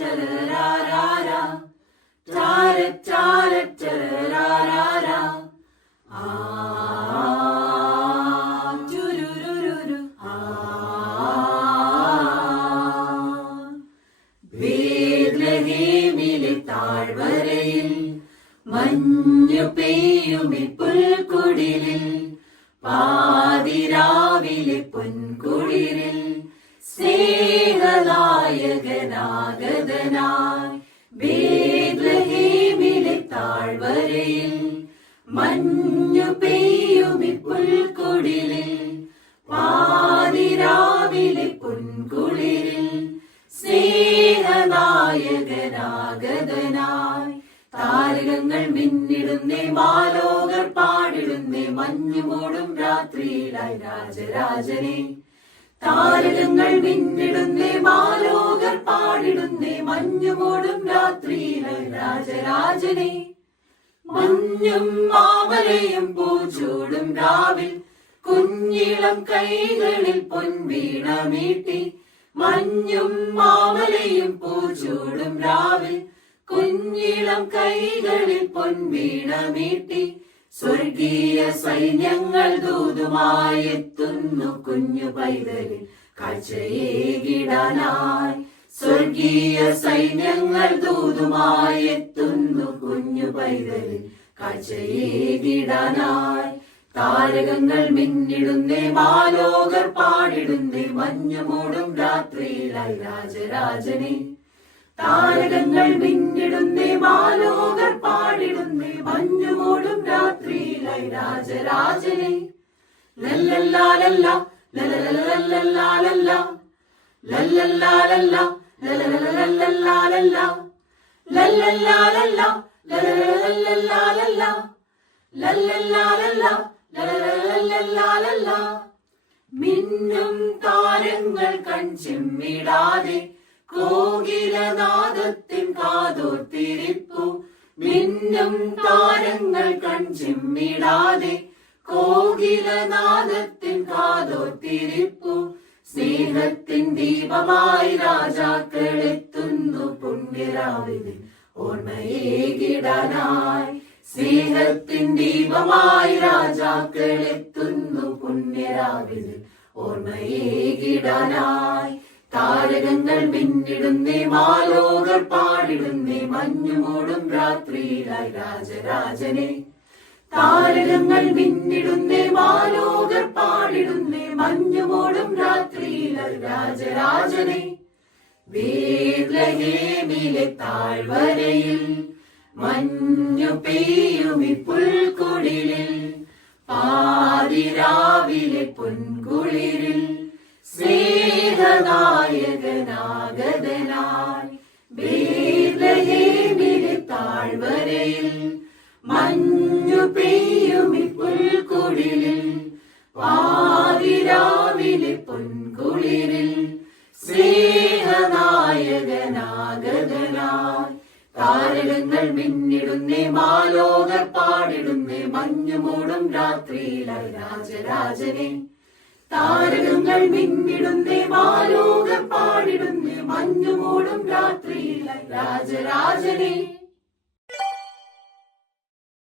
tararara, tara tara tararara. Turururu, ബേത്ലഹേമിലെ താഴ്വരയിൽ മഞ്ഞു പെയ്യുമി പുൽക്കുടിലിൽ പാതിരാവിലെ പൊൻകുളിരിൽ സ്നേഹനായകനാഗതനായി ബേത്ലഹേമിലെ താഴ്വരയിൽ മഞ്ഞു പെയ്യുമി പുൽക്കുടിലിൽ പാതിരാവിലെ പൊൻകുളിരിൽ സ്നേഹനായകനാഗതനായി താരകങ്ങൾ മിന്നിടുന്നേ മാലോകർ പാടിടുന്നേ മഞ്ഞു മൂടും രാത്രിയിലായി രാജരാജനെ. താരകങ്ങൾ മിന്നിടുന്നേ മാലോകർ പാടിടുന്നേ മഞ്ഞു മൂടും രാത്രിയിലായി രാജരാജനെ. മഞ്ഞും മാമലയും പൂച്ചൂടും രാവിൽ കുഞ്ഞിളം കൈകളിൽ പൊൻവീണ മീട്ടി. മഞ്ഞും മാമലയും പൂച്ചൂടും രാവിൽ കുഞ്ഞിളം കൈകളിൽ പൊൻവീണ മീട്ടി. സ്വർഗീയ സൈന്യങ്ങൾ ദൂതുമായി എത്തുന്നു കുഞ്ഞു പൈതലിൽ കാഴ്ചയേകിടാനായി. സ്വർഗീയ സൈന്യങ്ങൾ ദൂതുമായി എത്തുന്നു കുഞ്ഞു പൈതലിൽ കാഴ്ചയേകിടാനായി. താരകങ്ങൾ മിന്നിടുന്നേ മാലോകർ പാടിടുന്നേ മഞ്ഞു മൂടും രാത്രിയിലായി രാജരാജനെ. താരകങ്ങൾ മിന്നിടുന്നേ മാലോകർ പാടിടുന്നേ മഞ്ഞു മൂടും രാത്രിയിലായി രാജരാജനെ. ലല്ലല്ലാലല്ല ലലലല്ലല്ലാലല്ല ലല്ലല്ലാലല്ല ലലലല്ലല്ലാലല്ല ലല്ലല്ലാലല്ല ലലലല്ലല്ലാലല്ല ലല്ലല്ലാലല്ല ലലലല്ലല്ലാലല്ല. മിന്നും താരങ്ങൾ കൺചിമ്മിടാതെ കോകിലനാദത്തിൻ കാതോർത്തിരിപ്പു. മിന്നും താരങ്ങൾ കൺചിമ്മിടാതെ കോകിലനാദത്തിൻ കാതോർത്തിരിപ്പു. സ്നേഹത്തിൻ ദീപമായി രാജാക്കൾ എത്തുന്നു പുണ്യരാവിലെ ഓർമ്മയേകിടാനായി. സ്നേഹത്തിൻ ദീപമായി രാജാക്കൾ എത്തുന്നു പുണ്യരാവിലെ ഓർമ്മയേകിടാനായി. താരകങ്ങൾ മിന്നിടുന്നേ മാലോകർ പാടിടുന്നേ മഞ്ഞു മൂടും രാത്രിയിലായി രാജരാജനെ. താരകങ്ങൾ മിന്നിടുന്നേ മാലോകർ പാടിടുന്നേ മഞ്ഞു മൂടും രാത്രിയിലായി രാജരാജനെ. ബേത്ലഹേമിലെ താഴ്വരയിൽ മഞ്ഞു പെയ്യുമി പുൽക്കുടിലിൽ പാതിരാവിലെ പൊൻകുളിരിൽ സ്നേഹനായകനാഗതനായി ബേത്ലഹേമിലെ താഴ്വരയിൽ മഞ്ഞു പെയ്യുമി പുൽക്കുടിലിൽ പാതിരാവിലെ പൊൻകുളിരിൽ സ്നേഹനായകനാഗതനായി. താരകങ്ങൾ മിന്നിടുന്നേ മാലോകർ പാടിടുന്നേ മഞ്ഞു മൂടും രാത്രിയിലായി രാജരാജനെ. താരകങ്ങൾ മിന്നിടുന്നേ മാലോകർ പാടിടുന്നേ മഞ്ഞു മൂടും രാത്രിയിലായി രാജരാജനെ.